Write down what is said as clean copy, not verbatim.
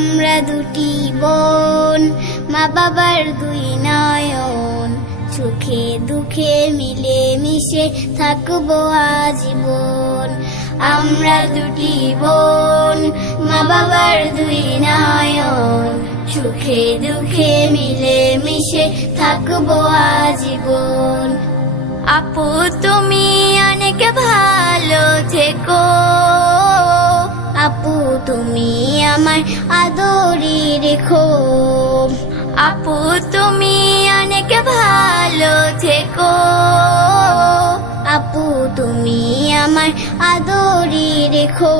আমরা দুটি বোন, মা বাবার দুই নয়ন, সুখে দুঃখে মিলে মিশে থাকবো আজীবন। আমরা দুটি বোন, মা বাবার দুই নয়ন, সুখে দুঃখে মিলে মিশে থাকবো আজীবন। আপু তুমি অনেক ভালো থেকো, আপু তুমি আমার আদরি রেখো। আপু তুমি অনেক ভালো থেকো, আপু তুমি আমার আদরি রেখো।